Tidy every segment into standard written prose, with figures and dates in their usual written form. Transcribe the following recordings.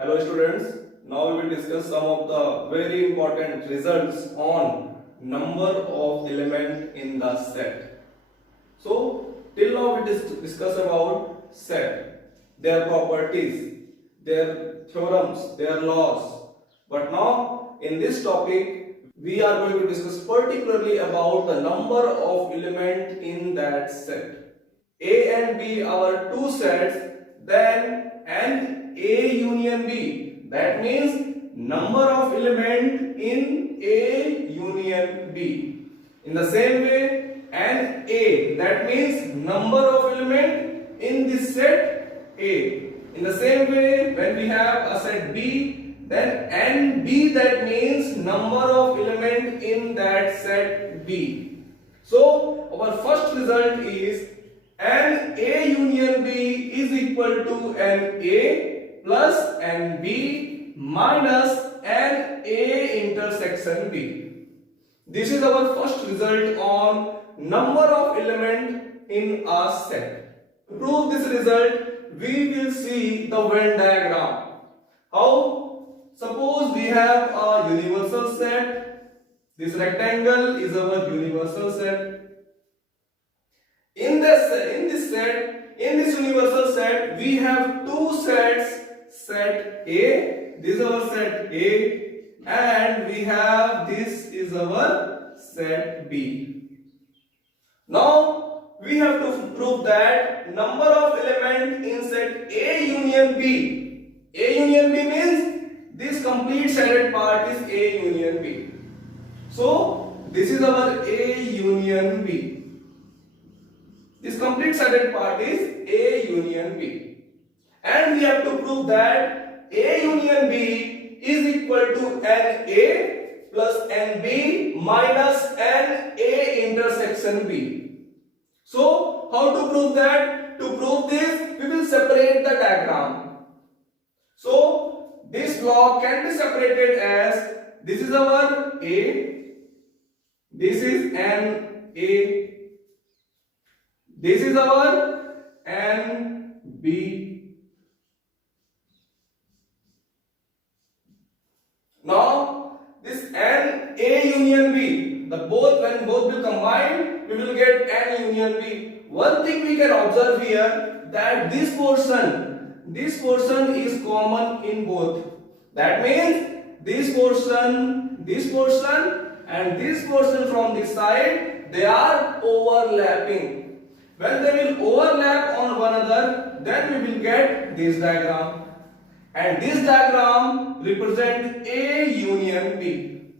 Hello students, now we will discuss some of the very important results on number of element in the set. So till now we discuss about set, their properties, their theorems, their laws. But now in this topic we are going to discuss particularly about the number of element in that set. A and B are two sets, then and A union B. That means number of element in A union B. In the same way, and A. That means number of element in this set A. In the same way, when we have a set B, then and B. That means number of element in that set B. So our first result is and A union B is equal to an A plus an B minus an A intersection B. This is our first result on number of element in a set. To prove this result, we will see the Venn diagram. How? Suppose we have a universal set. This rectangle is our universal set. In this universal set, we have two sets, set A, this is our set A, and we have this is our set B. Now, we have to prove that number of element in set A union B. A union B means this complete sided part is A union B. So, this is our A union B. This complete sided part is A union B. And we have to prove that A union B is equal to an A plus an B minus an A intersection B. So, how to prove that? To prove this, we will separate the diagram. So, this block can be separated as this is our A, this is an A. This is our N B. Now this N A union B, when both will combine, we will get N union B. One thing we can observe here that this portion is common in both. That means this portion, and this portion from this side, they are overlapping. When they will overlap on one another, then we will get this diagram. And this diagram represents A union B.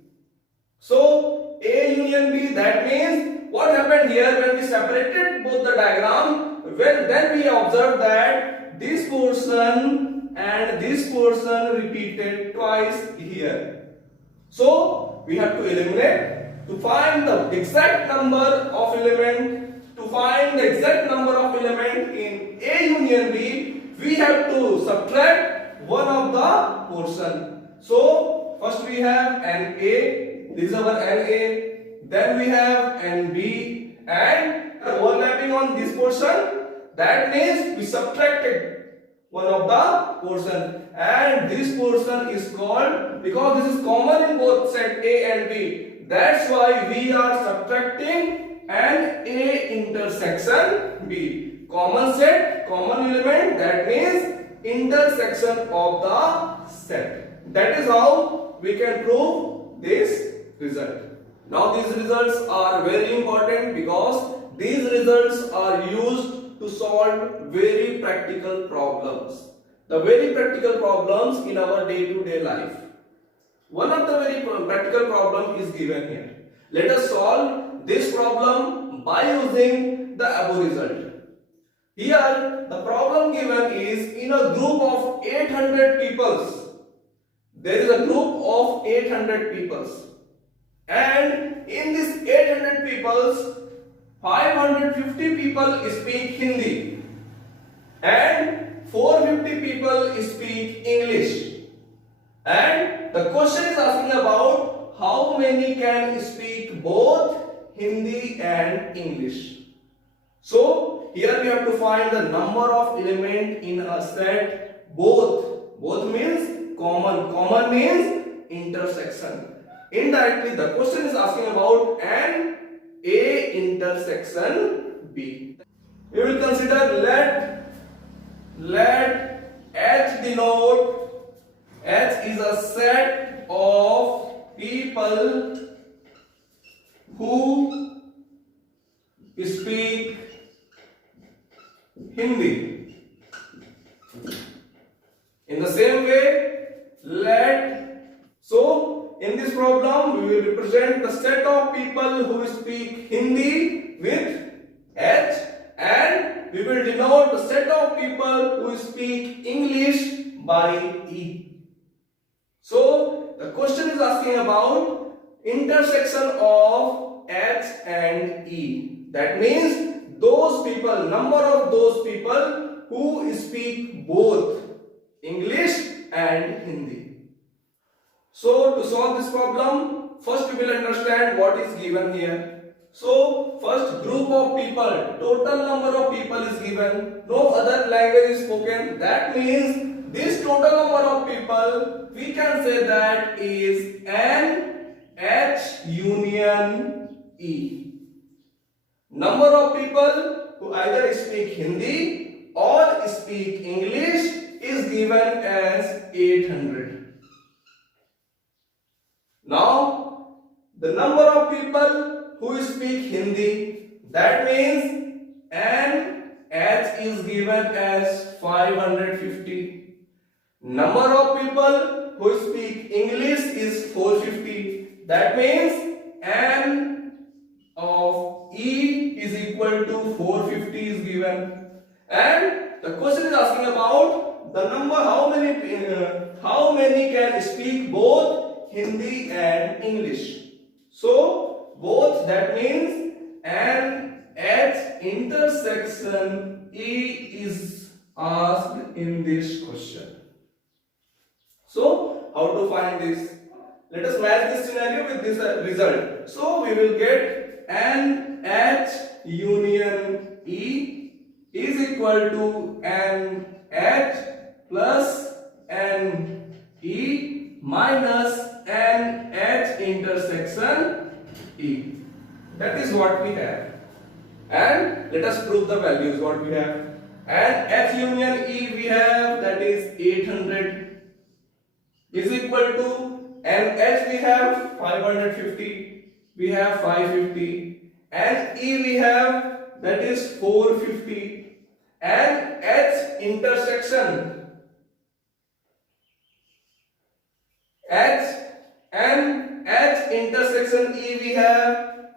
So, A union B, that means what happened here when we separated both the diagram, then we observed that this portion and this portion repeated twice here. So, we have to eliminate to find the exact number of element. To find the exact number of element in A union B, we have to subtract one of the portion. So, first we have an A, this is our NA, then we have NB, and overlapping on this portion, that means we subtracted one of the portion, and this portion is called, because this is common in both set A and B, that's why we are subtracting and A intersection B. Common set, common element, that means intersection of the set. That is how we can prove this result. Now these results are very important because these results are used to solve very practical problems. The very practical problems in our day-to-day life. One of the very practical problem is given here. Let us solve this problem by using the above result. Here the problem given is in a group of 800 peoples. There is a group of 800 peoples, and in this 800 peoples 550 people speak Hindi and 450 people speak English, and the question is asking about how many can speak both Hindi and English. So here we have to find the number of element in a set. Both means common. Common means intersection. Indirectly, the question is asking about an A intersection B. We will consider let H denote, H is a set of people who speak Hindi. In the same way, so in this problem we will represent the set of people who speak Hindi with H, and we will denote the set of people who speak English by E. So the question is asking about intersection of H and E. That means those people, number of those people who speak both English and Hindi. So to solve this problem, first we will understand what is given here. So first, group of people, total number of people is given, no other language is spoken. That means this total number of people, we can say that is N H union E. Number of people who either speak Hindi or speak English is given as 800. Now, the number of people who speak Hindi, that means NH is given as 550. Number of people who speak English is 450. That means N of E is equal to 450 is given. And the question is asking about the number, how many can speak both Hindi and English. So both, that means N H intersection E is asked in this question. So how to find this? Let us match this scenario with this result. So we will get N H union E is equal to N H plus N E minus N H intersection E. That is what we have. And let us prove the values what we have. And H union E we have, that is 800 is equal to, and H we have 550, we have 550, and E we have, that is 450, and H intersection H and H intersection E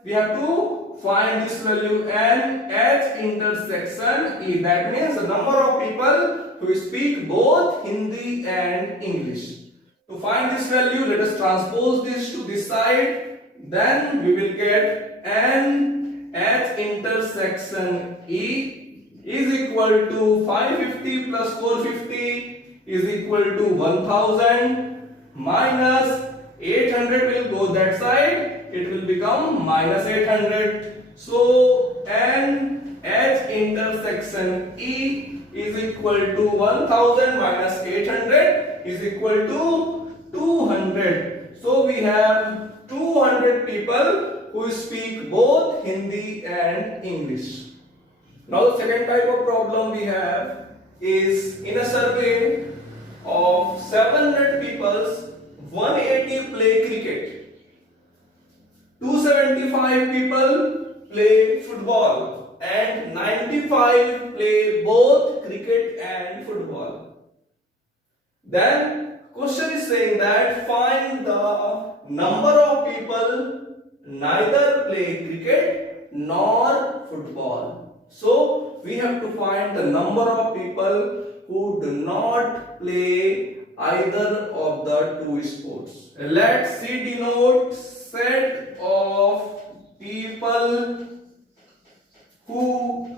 we have to find this value, and H intersection E, that means the number of people who speak both Hindi and English. To find this value, let us transpose this to this side, then we will get N H intersection E is equal to 550 plus 450 is equal to 1000 minus 800 will go that side, it will become minus 800. So N H intersection E is equal to 1000 minus 800 is equal to 200. So we have 200 people who speak both Hindi and English. Now the second type of problem we have is, in a survey of 700 people, 180 play cricket, 275 people play football, and 95 play both cricket and football. Then question is saying that find the number of people neither play cricket nor football. So we have to find the number of people who do not play either of the two sports. Let C denote set of people who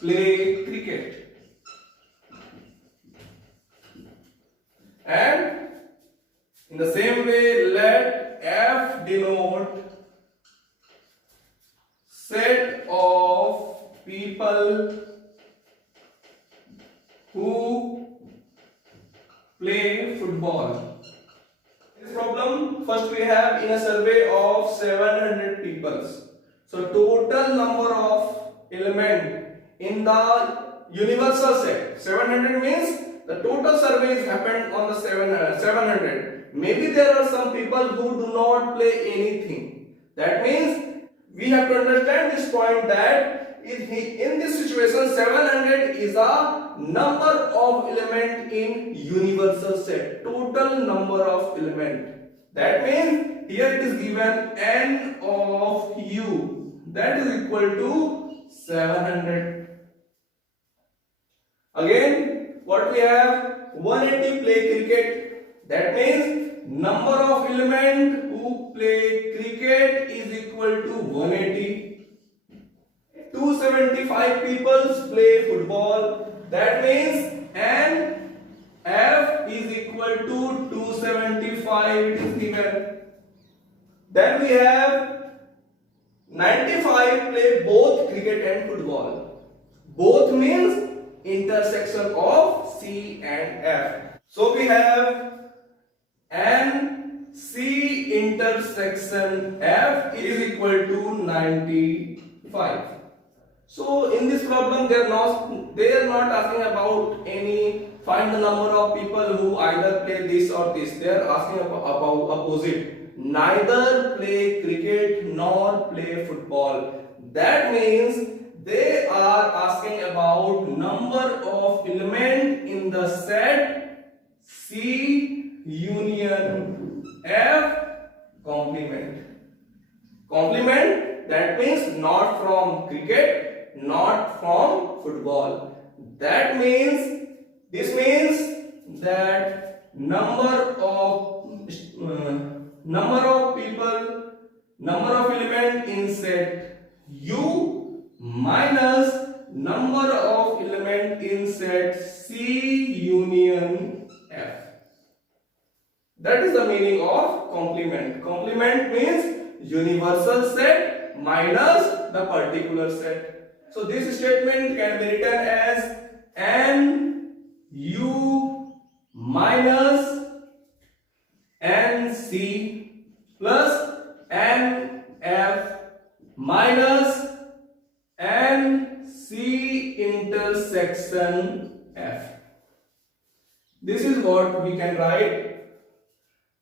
play cricket, and in the same way let F denote set of people who play football. This problem, first we have in a survey of 700 people. So total number of element in the universal set, 700 means the total surveys happened on the 700. Maybe there are some people who do not play anything. That means we have to understand this point that in this situation 700 is a number of element in universal set, total number of element. That means here it is given n of u, that is equal to 700. Again, what we have, 180 play cricket. That means number of element who play cricket is equal to 180. 275 people play football. That means n f is equal to 275. It is given. Then we have 95 play both cricket and football. Both means intersection of C and F. So we have N C intersection F is equal to 95. So in this problem they are not asking about any find the number of people who either play this or this. They are asking about opposite. Neither play cricket nor play football. That means they are asking about number of element in the set C union F complement. Complement, that means not from cricket, not from football. That means, this means that number of people, number of element in set U minus number of element in set C union F. That is the meaning of complement. Complement means universal set minus the particular set. So this statement can be written as N U minus N C plus N F minus N C intersection F. This is what we can write.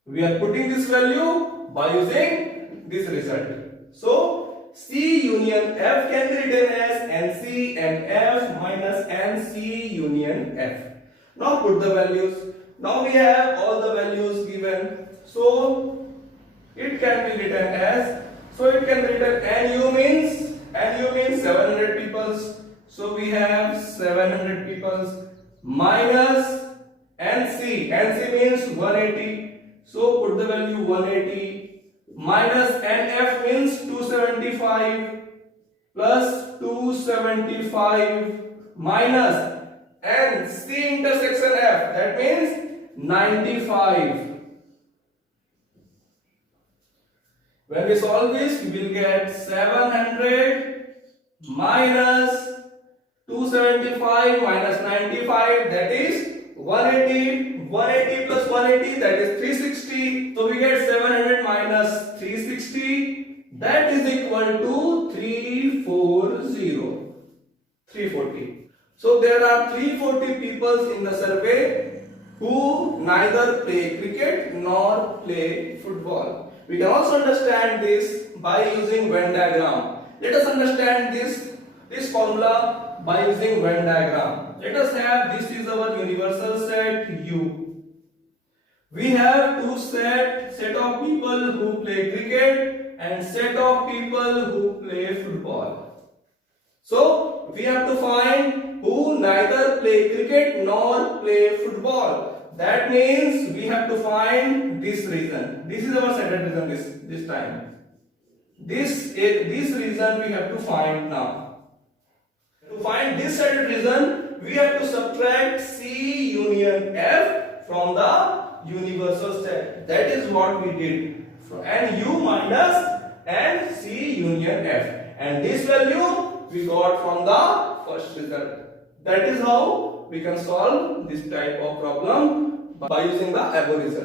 We are putting this value by using this result. So C union F can be written as NC and F minus NC union F. Now put the values. Now we have all the values given. So it can be written as, NU means 700 peoples. So we have 700 peoples minus NC. NC means 180. So put the value 180 minus NF means 275 plus 275 minus NC intersection F, that means 95. When we solve this, we will get 700 minus 275 minus 95, that is 180. 180 plus 180, that is 360. So we get 700 minus 360, that is equal to 340. So there are 340 people in the survey who neither play cricket nor play football. We can also understand this by using Venn diagram. Let us understand this formula by using Venn diagram. Let us have, this is our universal set U. We have two set of people who play cricket and set of people who play football. So we have to find who neither play cricket nor play football. That means we have to find this region. This is our settled region this time. This region we have to find now. To find this settled region, we have to subtract C union F from the universal set. That is what we did. So NU minus NC union F. And this value we got from the first result. That is how we can solve this type of problem by using the above result.